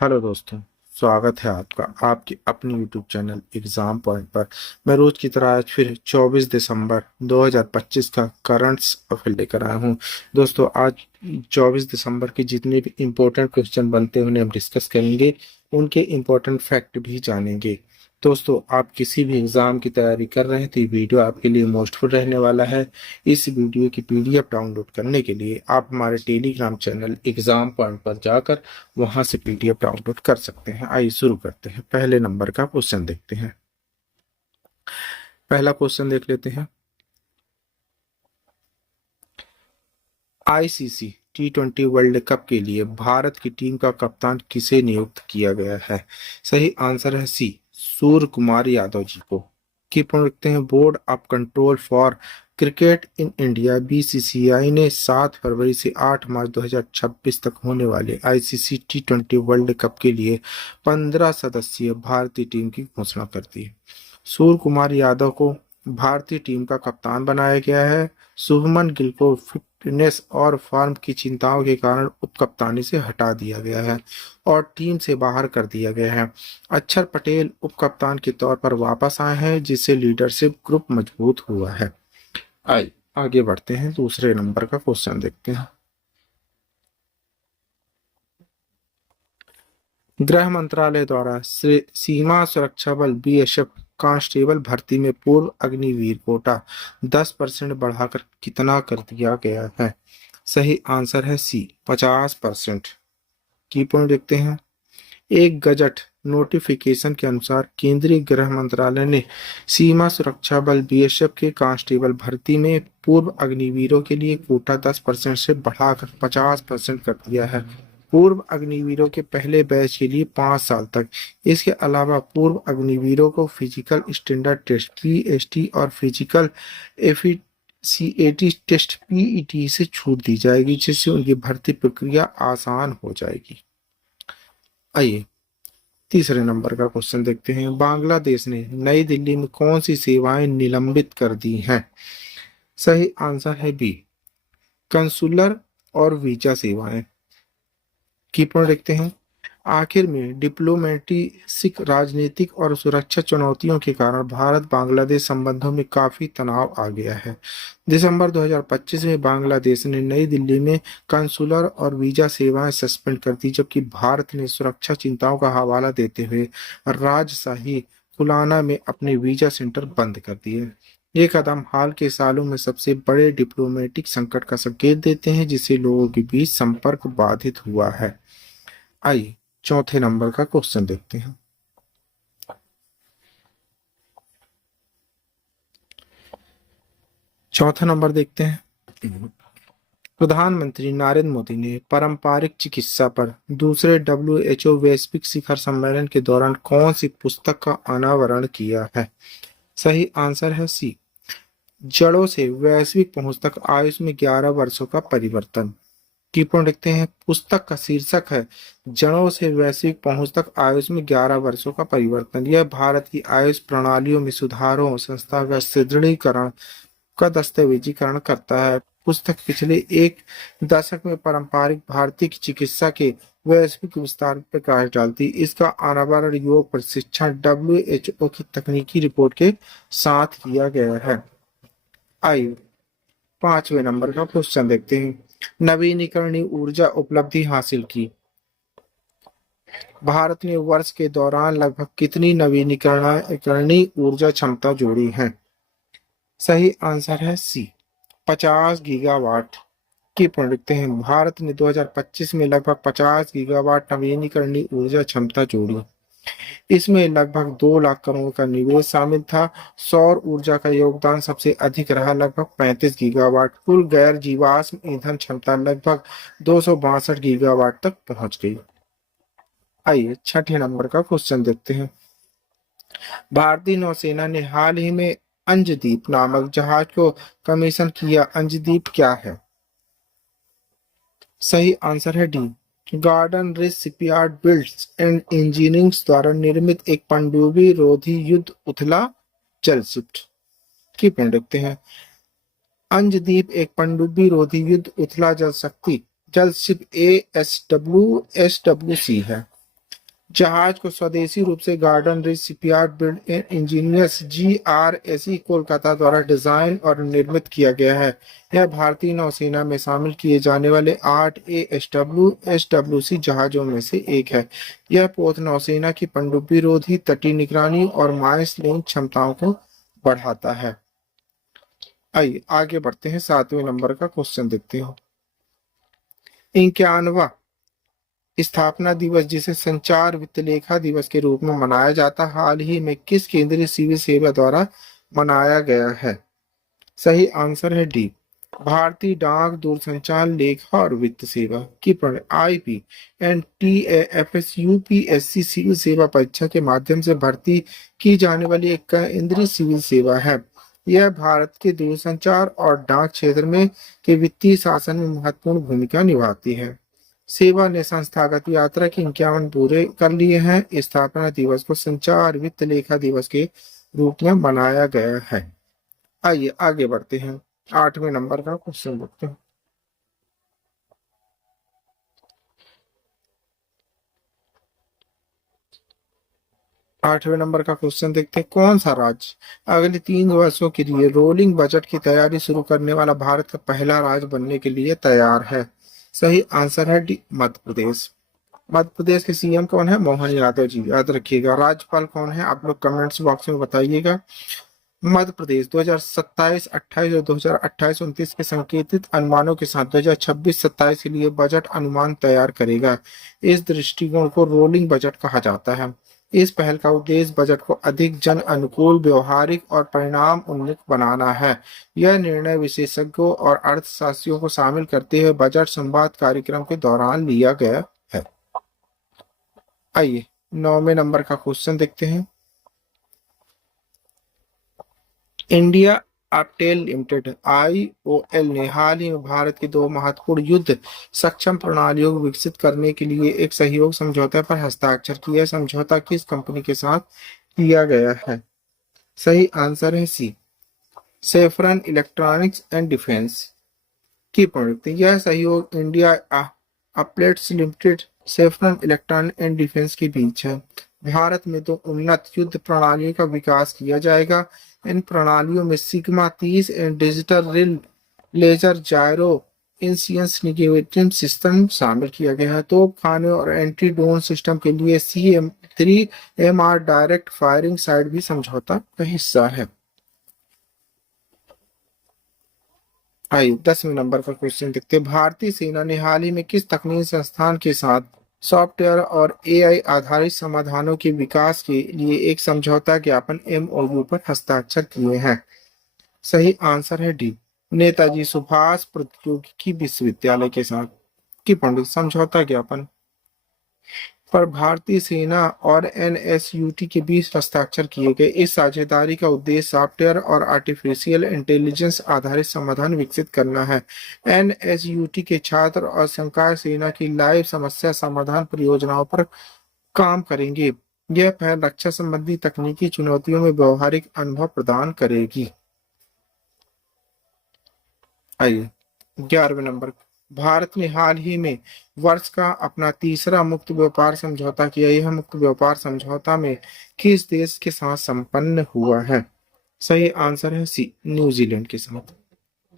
Hello दोस्तों। स्वागत है आपका आपकी अपनी यूट्यूब चैनल एग्जाम पॉइंट पर। मैं रोज की तरह आज फिर 24 दिसंबर 2025 का करंट्स अफेयर लेकर आया हूं। दोस्तों, आज 24 दिसंबर के जितने भी इम्पोर्टेंट क्वेश्चन बनते हैं उन्हें हम डिस्कस करेंगे, उनके इम्पोर्टेंट फैक्ट भी जानेंगे। दोस्तों, आप किसी भी एग्जाम की तैयारी कर रहे हैं तो ये वीडियो आपके लिए मोस्टफुल रहने वाला है। इस वीडियो की पीडीएफ डाउनलोड करने के लिए आप हमारे टेलीग्राम चैनल एग्जाम पॉइंट पर जाकर वहां से पीडीएफ डाउनलोड कर सकते हैं। आइए शुरू करते हैं। पहले नंबर का क्वेश्चन देखते हैं। पहला क्वेश्चन देख लेते हैं। आईसीसी T20 वर्ल्ड कप के लिए भारत की टीम का कप्तान किसे नियुक्त किया गया है? सही आंसर है सी, सूर्य कुमार यादव जी को। की पॉइंट रखते हैं। Board of control for cricket in India BCCI ने 7 फरवरी से 8 मार्च 2026 तक होने वाले आईसीसी T20 वर्ल्ड कप के लिए 15 सदस्यीय भारतीय टीम की घोषणा कर दी है। सूर्य कुमार यादव को भारतीय टीम का कप्तान बनाया गया है। शुभमन गिल को फिटनेस और फॉर्म की चिंताओं के कारण उपकप्तानी से हटा दिया गया है और टीम से बाहर कर दिया गया है। अक्षर पटेल उपकप्तान के तौर पर वापस आए हैं, जिससे लीडरशिप ग्रुप मजबूत हुआ है। आइए आगे बढ़ते हैं। दूसरे नंबर का क्वेश्चन देखते हैं। गृह मंत्रालय द्वारा सीमा सुरक्षा बल बीएसएफ कांस्टेबल भर्ती में पूर्व अग्निवीर कोटा 10% बढ़ाकर कितना कर दिया गया है? सही आंसर है सी, 50%। की पॉइंट देखते हैं। एक गजट नोटिफिकेशन के अनुसार केंद्रीय गृह मंत्रालय ने सीमा सुरक्षा बल बीएसएफ के कांस्टेबल भर्ती में पूर्व अग्निवीरों के लिए कोटा 10% से बढ़ाकर 50% कर दिया है। पूर्व अग्निवीरों के पहले बैच के लिए 5 साल तक। इसके अलावा पूर्व अग्निवीरों को फिजिकल स्टैंडर्ड टेस्ट पीएसटी और फिजिकल एफिशिएंसी टेस्ट पीईटी से छूट दी जाएगी, जिससे उनकी भर्ती प्रक्रिया आसान हो जाएगी। आइए तीसरे नंबर का क्वेश्चन देखते हैं। बांग्लादेश ने नई दिल्ली में कौन सी सेवाएं निलंबित कर दी हैं? सही आंसर है बी, कंसुलर और वीजा सेवाएं। की पॉइंट देखते हैं। आखिर में डिप्लोमेटिक राजनीतिक और सुरक्षा चुनौतियों के कारण भारत बांग्लादेश संबंधों में काफी तनाव आ गया है। दिसंबर 2025 में बांग्लादेश ने नई दिल्ली में कंसुलर और वीजा सेवाएं सस्पेंड कर दी, जबकि भारत ने सुरक्षा चिंताओं का हवाला देते हुए राजशाही खुलाना में अपने वीजा सेंटर बंद कर दिए। ये कदम हाल के सालों में सबसे बड़े डिप्लोमेटिक संकट का संकेत देते हैं, जिससे लोगों के बीच संपर्क बाधित हुआ है। आइए चौथे नंबर का क्वेश्चन देखते हैं। चौथा नंबर देखते हैं। प्रधानमंत्री नरेंद्र मोदी ने पारंपरिक चिकित्सा पर दूसरे डब्ल्यूएचओ वैश्विक शिखर सम्मेलन के दौरान कौन सी पुस्तक का अनावरण किया है? सही आंसर है सी, जड़ों से वैश्विक पहुंच तक आयुष में 11 वर्षों का परिवर्तन। की पॉइंट देखते हैं। पुस्तक का शीर्षक है जड़ों से वैश्विक पहुंच तक आयुष में 11 वर्षों का परिवर्तन। यह भारत की आयुष प्रणालियों में सुधारों, संस्थागत सुदृढ़ीकरण का दस्तावेजीकरण करता है। पुस्तक पिछले एक दशक में पारंपरिक भारतीय चिकित्सा के वैश्विक विस्तार पर प्रकाश डालती। इसका अनावरण योग प्रशिक्षण डब्ल्यूएचओ की तकनीकी रिपोर्ट के साथ किया गया है। आइए पांचवें नंबर का क्वेश्चन देखते हैं। नवीनीकरणीय ऊर्जा उपलब्धि हासिल की। भारत ने वर्ष के दौरान लगभग कितनी नवीनीकरणीय ऊर्जा क्षमता जोड़ी है? सही आंसर है सी, 50 गीगावाट। की पॉइंट लिखते हैं। भारत ने 2025 में लगभग 50 गीगावाट नवीनीकरणीय ऊर्जा क्षमता जोड़ी। इसमें लगभग 2 लाख करोड़ का निवेश शामिल था। सौर ऊर्जा का योगदान सबसे अधिक रहा, लगभग 35 गीगावाट। कुल गैर जीवाश्म ईंधन क्षमता लगभग 262 गीगावाट तक पहुंच गई। आइए छठे नंबर का क्वेश्चन देखते हैं। भारतीय नौसेना ने हाल ही में अंजदीप नामक जहाज को कमीशन किया। अंजदीप क्या है? सही आंसर है डी, गार्डन रिस शिपयार्ड बिल्ड्स एंड इंजीनियरिंग द्वारा निर्मित एक पनडुब्बी रोधी युद्ध उथला जलशिप। की पॉइंट देखते हैं। अंजदीप एक पनडुब्बी रोधी युद्ध उथला जल शक्ति जलशिप एएसडब्ल्यूसी है। जहाज को स्वदेशी रूप से garden rich shipyard build engineers GRSE Kolkata द्वारा डिजाइन और निर्मित किया गया है। यह भारतीय नौसेना में शामिल किए जाने वाले 8 ASWC जहाजों में से एक है। यह पोत नौसेना की पनडुब्बी रोधी, तटीय निगरानी और माइंस क्षमताओं को बढ़ाता है। आइए आगे बढ़ते हैं, 7वें नंबर का क्वेश्चन देखते हैं। 51वां स्थापना दिवस, जिसे संचार वित्त लेखा दिवस के रूप में मनाया जाता, हाल ही में किस केंद्रीय सिविल सेवा द्वारा मनाया गया है? सही आंसर है डी, भारतीय डाक दूरसंचार लेखा और वित्त सेवा की IPNTAFS UPSC सिविल सेवा परीक्षा के माध्यम से भर्ती की जाने वाली एक केंद्रीय सिविल सेवा है। यह भारत के दूरसंचार और डाक क्षेत्र में के वित्तीय शासन में महत्वपूर्ण भूमिका निभाती है। सेवा ने संस्थागत यात्रा के 51 पूरे कर लिए हैं। स्थापना दिवस को संचार वित्त लेखा दिवस के रूप में मनाया गया है। आइए आगे बढ़ते हैं, 8वें नंबर का क्वेश्चन देखते हैं। 8वें नंबर का क्वेश्चन देखते हैं। कौन सा राज्य अगले 3 वर्षों के लिए रोलिंग बजट की तैयारी शुरू करने वाला भारत का पहला राज्य बनने के लिए तैयार है? सही आंसर है डी, मध्य प्रदेश। मध्य प्रदेश के CM कौन है? मोहन यादव जी, याद रखिएगा। राज्यपाल कौन है? आप लोग कमेंट्स बॉक्स में बताइएगा। मध्य प्रदेश 2027, 28 और 2028, 29 के संकेतित अनुमानों के साथ 2026-27 के लिए बजट अनुमान तैयार करेगा। इस दृष्टिकोण को रोलिंग बजट कहा जाता है। इस पहल का उद्देश्य बजट को अधिक जन अनुकूल, व्यवहारिक और परिणाम उन्मुख बनाना है। यह निर्णय विशेषज्ञों और अर्थशास्त्रियों को शामिल करते हुए बजट संवाद कार्यक्रम के दौरान लिया गया है। आइए 9वें नंबर का क्वेश्चन देखते हैं। इंडिया अपटेल लिमिटेड IOL ने हाल ही में भारत के 2 महत्वपूर्ण युद्ध सक्षम प्रणालियों को विकसित करने के लिए एक सहयोग समझौते पर हस्ताक्षर किया। समझौता किस कंपनी के साथ किया गया है? सही आंसर है सी, सेफ्रन इलेक्ट्रॉनिक्स एंड डिफेंस की प्रोडक्ट। यह सहयोग India applets limited, saffron electronic and defence के बीच है। भारत में 2 उन्नत युद्ध प्रणालियों का विकास किया जाएगा। इन प्रणालियों में सिग्मा 30 एंड डिजिटल रिल लेजर जायरो इंसियंस निगेटिव सिस्टम शामिल किया गया है। तो खाने और एंटी ड्रोन सिस्टम के लिए CM3MR डायरेक्ट फायरिंग साइट भी समझौता का हिस्सा है। आइए 10वें नंबर का क्वेश्चन देखते हैं। भारतीय सेना ने हाल ही में किस तकनीकी संस्थान के साथ सॉफ्टवेयर और AI आधारित समाधानों के विकास के लिए एक समझौता ज्ञापन MOU पर हस्ताक्षर किए हैं? सही आंसर है डी, नेताजी सुभाष प्रौद्योगिकी विश्वविद्यालय के साथ की पंडित समझौता ज्ञापन पर भारतीय सेना और NSUT के बीच हस्ताक्षर किए गए। इस साझेदारी का उद्देश्य सॉफ्टवेयर और आर्टिफिशियल इंटेलिजेंस आधारित समाधान विकसित करना है। NSUT के छात्र और संकाय सेना की लाइव समस्या समाधान परियोजनाओं पर काम करेंगे। यह पहल रक्षा संबंधी तकनीकी चुनौतियों में व्यवहारिक अनुभव प्रदान करेगी। आइए 11वें नंबर, भारत ने हाल ही में वर्ष का अपना तीसरा मुक्त व्यापार समझौता किया। यह मुक्त व्यापार समझौता में किस देश के साथ संपन्न हुआ है? सही आंसर है सी, न्यूजीलैंड के साथ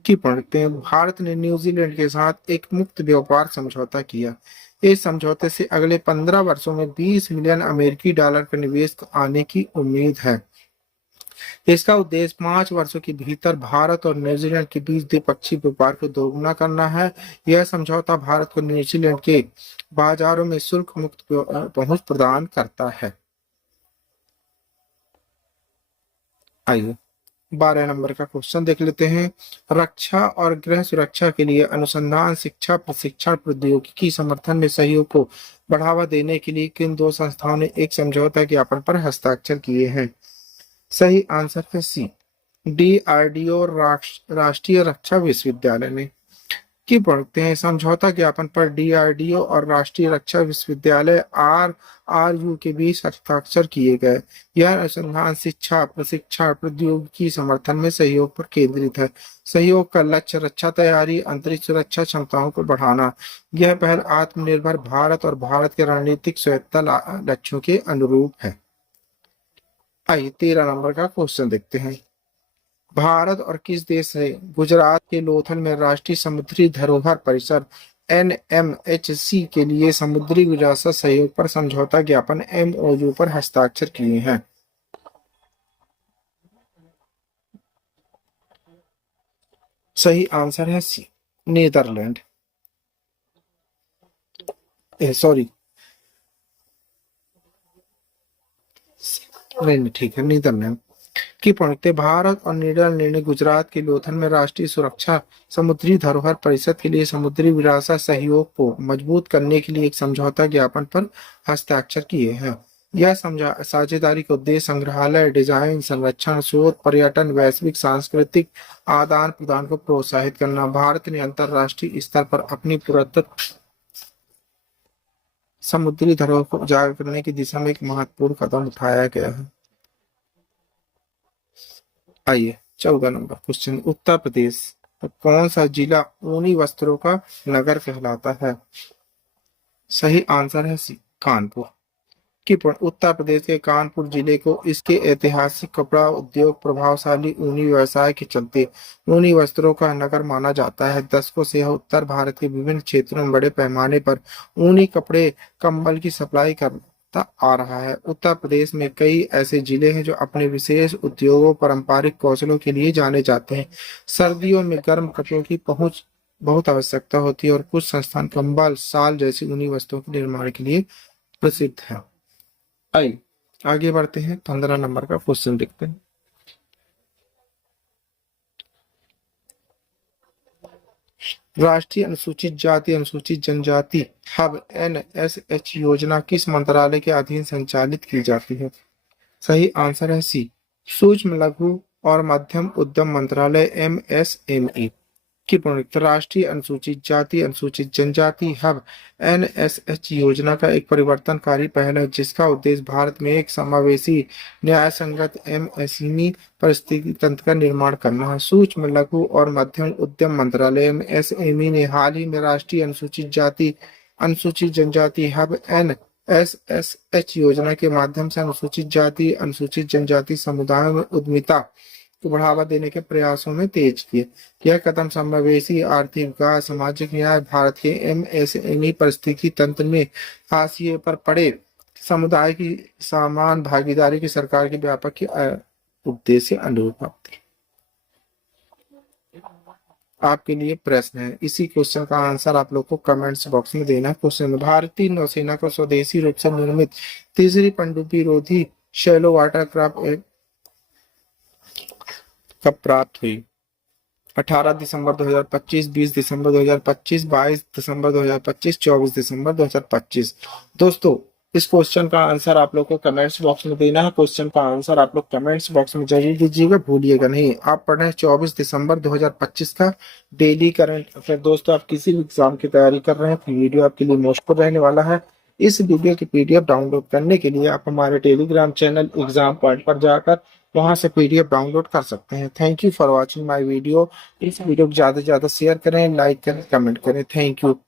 की पढ़ते हैं। भारत ने न्यूजीलैंड के साथ एक मुक्त व्यापार समझौता किया। इस समझौते से अगले 15 वर्षों में $20 मिलियन अमेरिकी डॉलर का निवेश आने की उम्मीद है। इसका उद्देश्य 5 वर्षों के भीतर भारत और न्यूजीलैंड के बीच द्विपक्षीय व्यापार को दोगुना करना है। यह समझौता भारत को न्यूजीलैंड के बाजारों में शुल्क मुक्त पहुंच प्रदान करता है। आइए 12 नंबर का क्वेश्चन देख लेते हैं। रक्षा और गृह सुरक्षा के लिए अनुसंधान, शिक्षा, प्रशिक्षण, प्रौद्योगिकी समर्थन में सहयोग को बढ़ावा देने के लिए किन 2 संस्थाओं ने एक समझौता ज्ञापन पर हस्ताक्षर किए हैं? सही आंसर है सी, DRDO राष्ट्रीय रक्षा विश्वविद्यालय ने। की पढ़ते हैं। समझौता ज्ञापन पर डीआरडीओ और राष्ट्रीय रक्षा विश्वविद्यालय आरआरयू के बीच हस्ताक्षर किए गए। यह अनुसंधान, शिक्षा, प्रशिक्षण, प्रौद्योगिकी समर्थन में सहयोग पर केंद्रित है। सहयोग का लक्ष्य रक्षा तैयारी, अंतरिक्ष सुरक्षा क्षमताओं को बढ़ाना। यह पहल आत्मनिर्भर भारत और भारत के रणनीतिक स्वायत्तता लक्ष्यों के अनुरूप है। आइए 13 नंबर का क्वेश्चन देखते हैं। भारत और किस देश ने गुजरात के लोथल में राष्ट्रीय समुद्री धरोहर परिषद एनएमएचसी के लिए समुद्री विरासत सहयोग पर समझौता ज्ञापन एमओयू पर हस्ताक्षर किए हैं? सही आंसर है सी, नीदरलैंड। सॉरी, नहीं ठीक है, नीदरलैंड। की पढ़ते भारत और नीदरलैंड ने गुजरात के लोथल में राष्ट्रीय सुरक्षा समुद्री धरोहर परिषद के लिए समुद्री विरासत सहयोग को मजबूत करने के लिए एक समझौता ज्ञापन पर हस्ताक्षर किए हैं। यह साझेदारी का उद्देश्य संग्रहालय डिजाइन, संरक्षण, शोध, पर्यटन, वैश्विक सांस्कृतिक आदान प्रदान को प्रोत्साहित करना। भारत ने अंतर्राष्ट्रीय स्तर पर अपनी पुरातत्व समुद्री धरोहर को उजागर करने की दिशा में एक महत्वपूर्ण कदम उठाया गया है। आइए 14 नंबर क्वेश्चन। उत्तर प्रदेश का कौन सा जिला ऊनी वस्त्रों का नगर कहलाता है? सही आंसर है सी, कानपुर। की उत्तर प्रदेश के कानपुर जिले को इसके ऐतिहासिक कपड़ा उद्योग, प्रभावशाली ऊनी व्यवसाय के चलते ऊनी वस्त्रों का नगर माना जाता है। दशकों से यह उत्तर भारत के विभिन्न क्षेत्रों में बड़े पैमाने पर ऊनी कपड़े, कंबल की सप्लाई करता आ रहा है। उत्तर प्रदेश में कई ऐसे जिले हैं जो अपने विशेष उद्योगों, पारंपरिक कौशलों के लिए जाने जाते हैं। सर्दियों में गर्म कपड़ों की पहुंच बहुत आवश्यकता होती है और कुछ संस्थान कंबल, शाल जैसी ऊनी वस्त्रों के निर्माण के लिए प्रसिद्ध है। आइए आगे बढ़ते हैं, 15 नंबर का क्वेश्चन देखते हैं। राष्ट्रीय अनुसूचित जाति अनुसूचित जनजाति हब एनएसएच योजना किस मंत्रालय के अधीन संचालित की जाती है? सही आंसर है सी, सूक्ष्म लघु और मध्यम उद्यम मंत्रालय एमएसएमई। की पूर्णता राष्ट्रीय अनुसूचित जाति अनुसूचित जनजाति हब एनएसएच योजना का एक परिवर्तनकारी पहल है जिसका उद्देश्य भारत में एक समावेशी, न्याय संगत एमएसएमई परिस्थिति तंत्र का निर्माण करना है। सूक्ष्म लघु और मध्यम उद्यम मंत्रालय एमएसएमई ने हाल ही में राष्ट्रीय अनुसूचित जाति अनुसूचित जनजाति हब एनएसएच योजना के माध्यम से अनुसूचित जाति अनुसूचित जनजाति समुदायों में उद्यमिता को बढ़ावा देने के प्रयासों में तेज किए। यह कदम समावेशी आर्थिक विकास, सामाजिक न्याय, भारत के एमएसएमई परिस्थिति तंत्र में हाशिए पर पड़े समुदाय की समान भागीदारी की सरकार के व्यापक उद्देश्य अनुरूप है। आपके लिए प्रश्न है, इसी क्वेश्चन का आंसर आप लोग को कमेंट्स बॉक्स में देना। क्वेश्चन, भारतीय नौसेना को स्वदेशी रूप से निर्मित तीसरी पनडुब्बी रोधी शैलो वाटरक्राफ्ट कब प्राप्त हुई? 18 दिसंबर 2025, 20 दिसंबर 2025, 22 दिसंबर 2025, 24 दिसंबर 2025। दोस्तों इस क्वेश्चन का आंसर आप लोग को कमेंट्स बॉक्स में देना है। क्वेश्चन का आंसर आप लोग कमेंट्स बॉक्स में जरूर दीजिएगा, भूलिएगा नहीं। आप पढ़ रहे हैं 24 दिसंबर 2025 का डेली करंट अफेयर। दोस्तों आप किसी भी एग्जाम की तैयारी कर रहे हैं तो वीडियो आपके लिए मुश्किल रहने वाला है। इस वीडियो की पीडीएफ डाउनलोड करने के लिए आप हमारे टेलीग्राम चैनल एग्जाम पॉइंट पर जाकर वहां से पीडीएफ डाउनलोड कर सकते हैं। Thank you for watching my video. इस वीडियो को ज्यादा से ज्यादा शेयर करें, लाइक करें, कमेंट करें। Thank you.